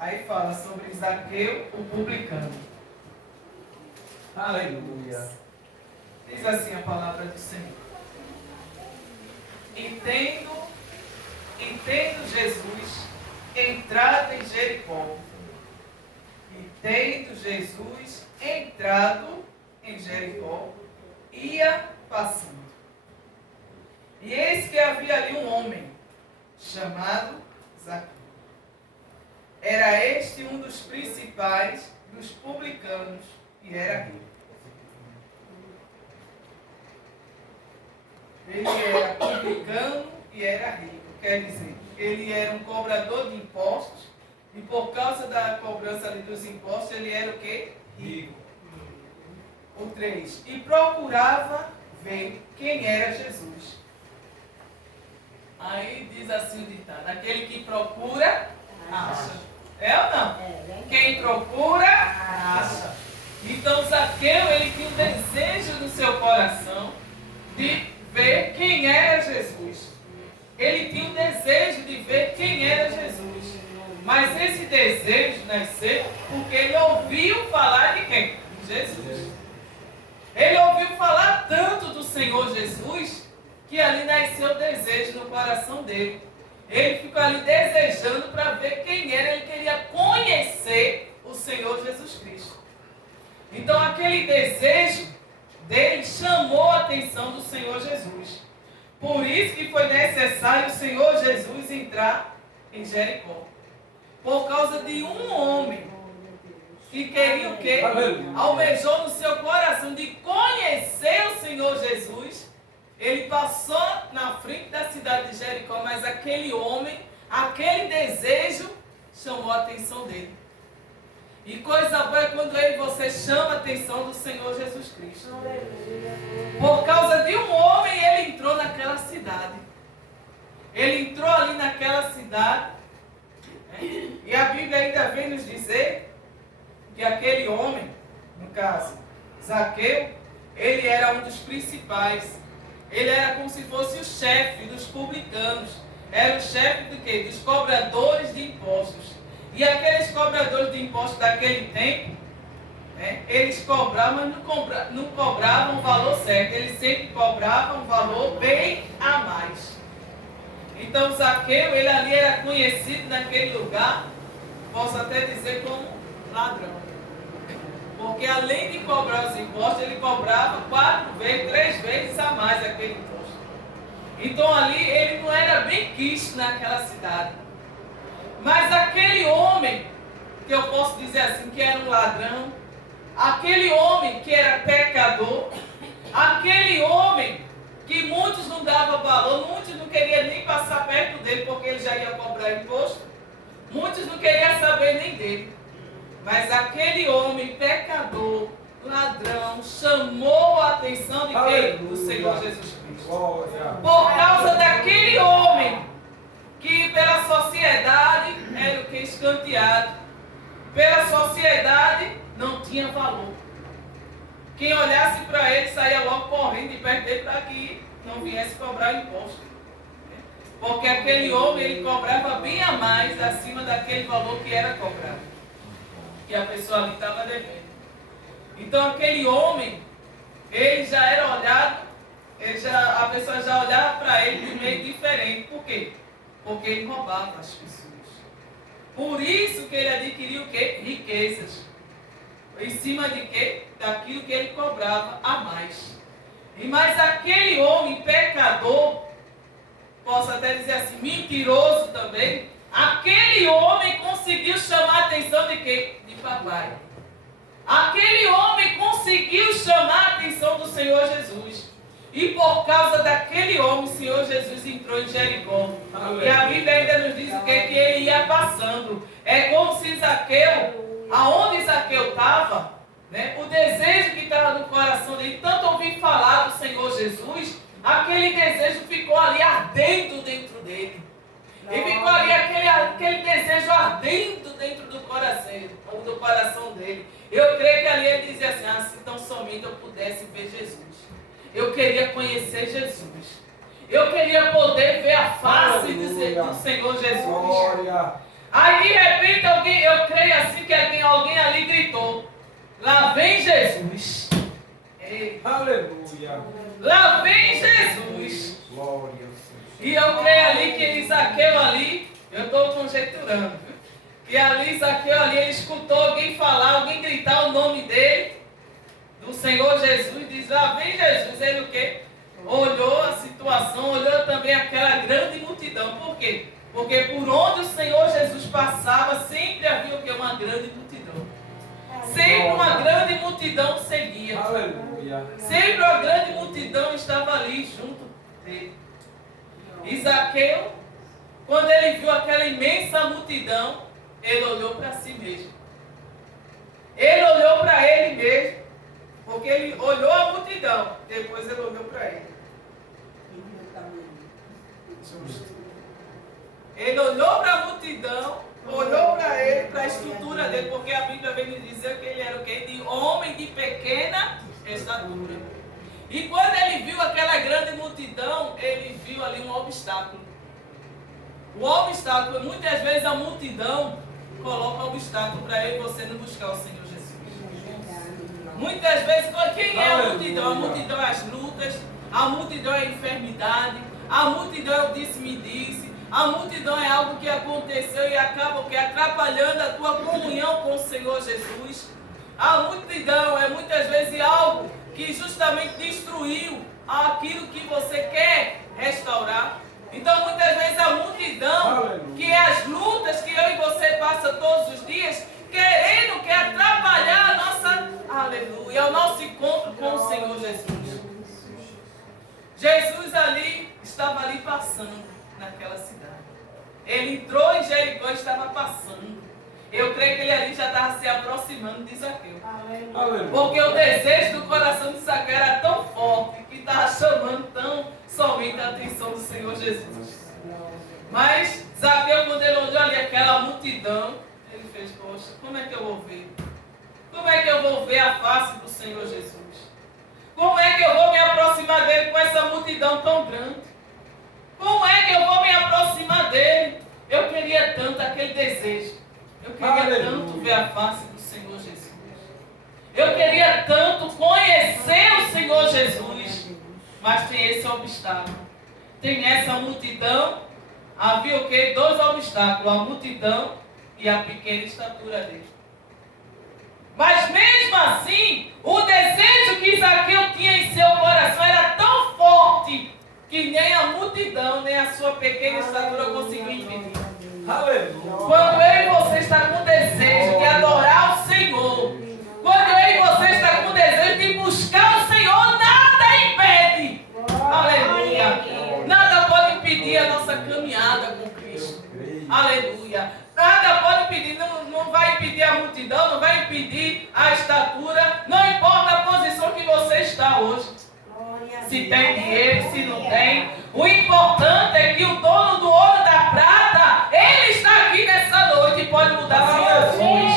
Aí fala sobre Zaqueu, o publicano. Aleluia. Diz assim a palavra do Senhor. E tendo Jesus entrado em Jericó. E tendo Jesus entrado em Jericó, ia passando. E eis que havia ali um homem, chamado Zaqueu. Era este um dos principais dos publicanos, e era rico. Ele era publicano e era rico. Quer dizer, ele era um cobrador de impostos, e por causa da cobrança ali dos impostos, ele era o quê? Rico. O 3. E procurava ver quem era Jesus. Aí diz assim o ditado: aquele que procura, acha. É ou não? Quem procura, acha. Então Zaqueu, ele tinha um desejo no seu coração de ver quem era Jesus. Ele tinha um desejo de ver quem era Jesus. Mas esse desejo nasceu porque ele ouviu falar de quem? De Jesus. Ele ouviu falar tanto do Senhor Jesus que ali nasceu o desejo no coração dele. Ele ficou ali desejando para ver quem era. Ele queria conhecer o Senhor Jesus Cristo. Então aquele desejo dele chamou a atenção do Senhor Jesus. Por isso que foi necessário o Senhor Jesus entrar em Jericó. Por causa de um homem que queria o quê? Almejou no seu coração de conhecer o Senhor Jesus. Ele passou na frente da cidade de Jericó, mas aquele homem, aquele desejo chamou a atenção dele. E coisa boa é quando eu e você chama a atenção do Senhor Jesus Cristo. Por causa de um homem, ele entrou naquela cidade. Ele entrou ali naquela cidade. E a Bíblia ainda vem nos dizer que aquele homem, no caso, Zaqueu, ele era um dos principais. Ele era como se fosse o chefe dos publicanos. Era o chefe do quê? Dos cobradores de impostos. E aqueles cobradores de impostos daquele tempo, eles cobravam, mas não cobravam o valor certo. Eles sempre cobravam um valor bem a mais. Então Zaqueu, ele ali era conhecido naquele lugar, posso até dizer como ladrão. Porque além de cobrar os impostos, ele cobrava 4 vezes, 3 vezes a mais aquele imposto. Então ali ele não era bem quisto naquela cidade. Mas aquele homem, que eu posso dizer assim, que era um ladrão, aquele homem que era pecador, aquele homem que muitos não davam valor, muitos não queriam nem passar perto dele porque ele já ia cobrar imposto, muitos não queriam saber nem dele. Mas aquele homem pecador, ladrão, chamou a atenção de quem? Do Senhor Jesus Cristo. Por causa daquele homem que pela sociedade era o que? Escanteado. Pela sociedade não tinha valor. Quem olhasse para ele saía logo correndo de perto dele para que não viesse cobrar imposto. Porque aquele homem ele cobrava bem a mais acima daquele valor que era cobrado. Que a pessoa ali estava devendo. Então aquele homem, ele já era olhado, a pessoa já olhava para ele de meio diferente. Por quê? Porque ele roubava as pessoas. Por isso que ele adquiriu o quê? Riquezas. Em cima de quê? Daquilo que ele cobrava a mais. Mas aquele homem pecador, posso até dizer assim, mentiroso também, aquele homem conseguiu chamar a atenção de quem? De papai. Aquele homem conseguiu chamar a atenção do Senhor Jesus. E por causa daquele homem, o Senhor Jesus entrou em Jericó. E a Bíblia ainda nos diz o que? Que ele ia passando. É como se Zaqueu, aonde Zaqueu estava, o desejo que estava no coração dele, tanto ouvir falar do Senhor Jesus, aquele desejo ficou ali ardendo dentro dele. E ficou ali aquele desejo ardendo dentro do coração dele. Eu creio que ali ele dizia assim, se tão somente eu pudesse ver Jesus. Eu queria conhecer Jesus. Eu queria poder ver a face do Senhor Jesus. Aí de repente Jesus. Aleluia. Lá vem Jesus. Glória ao Senhor. E eu creio ali que Zaqueu ali, eu estou conjecturando, viu? Que ali, Zaqueu ali, ele escutou alguém falar, alguém gritar o nome dele, do Senhor Jesus, diz, lá vem Jesus. Ele o quê? Olhou a situação, olhou também aquela grande multidão. Por quê? Porque por onde o Senhor Jesus passava, sempre havia o quê? Uma grande multidão. Sempre uma grande multidão seguia. Aleluia. Sempre uma grande multidão estava ali junto dele. E Zaqueu, quando ele viu aquela imensa multidão, ele olhou para si mesmo. Ele olhou para ele mesmo. Porque ele olhou a multidão, depois ele olhou para ele. Ele olhou para a multidão, olhou para ele, para a estrutura dele, porque a Bíblia vem me dizer que ele era o quê? De homem de pequena estatura. E quando ele viu aquela grande multidão, ele viu ali um obstáculo. O obstáculo, muitas vezes a multidão coloca obstáculo para eu e você não buscar o Senhor Jesus. Muitas vezes, quem é a multidão? A multidão é as lutas, a multidão é a enfermidade, a multidão é o disse-me-disse, a multidão é algo que aconteceu e acaba atrapalhando a tua comunhão com o Senhor Jesus. A multidão é muitas vezes algo que justamente destruiu aquilo que você quer restaurar. Então muitas vezes a multidão, que é as lutas que eu e você passa todos os dias, querendo que atrapalhar a nossa, aleluia, o nosso encontro com o Senhor Jesus. Jesus ali, estava ali passando naquela cidade. Ele entrou em Jericó e estava passando. Eu creio que ele ali já estava se aproximando de Zaqueu. Aleluia. Porque o desejo do coração de Zaqueu era tão forte que estava chamando tão somente a atenção do Senhor Jesus. Mas Zaqueu, quando ele olhou ali aquela multidão, ele fez, poxa, como é que eu vou ver? Como é que eu vou ver a face do Senhor Jesus? Como é que eu vou me aproximar dele com essa multidão tão grande? Como é que eu vou me aproximar dele? Eu queria tanto aquele desejo. Eu queria tanto ver a face do Senhor Jesus. Eu queria tanto conhecer o Senhor Jesus. Mas tem esse obstáculo. Tem essa multidão. Havia o quê? Dois obstáculos. A multidão e a pequena estatura dele. Mas mesmo assim, o desejo que Zaqueu tinha em seu coração era tão forte que nem a multidão, nem a sua pequena estatura conseguiu impedir. Aleluia. Quando eu e você está com desejo de adorar o Senhor, quando eu e você está com desejo de buscar o Senhor, nada impede. Aleluia. Nada pode impedir a nossa caminhada com Cristo. Aleluia. Nada pode impedir, não vai impedir a multidão, não vai impedir a estatura, não importa a posição que você está hoje. Se tem dinheiro, se não tem. O importante é que o dono do ouro e da prata, ele está aqui nessa noite e pode mudar situações.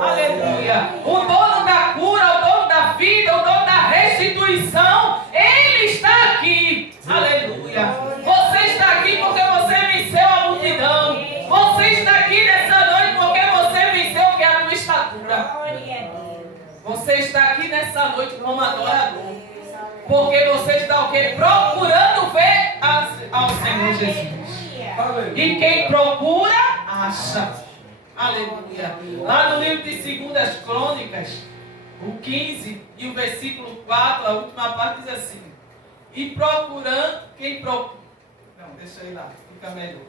Aleluia. O dono da cura, o dono da vida, o dono da restituição, ele está aqui. Aleluia. Você está aqui porque você venceu a multidão. Você está aqui nessa noite porque você venceu o que é a tua estatura. Você está aqui nessa noite como adorador. Porque você está o quê? Procurando ver ao Senhor Jesus. Aleluia. E quem procura, acha. Aleluia. Lá no livro de 2 Crônicas, o 15 e o versículo 4, a última parte diz assim: e procurando, quem procura. Não, deixa aí lá, fica melhor.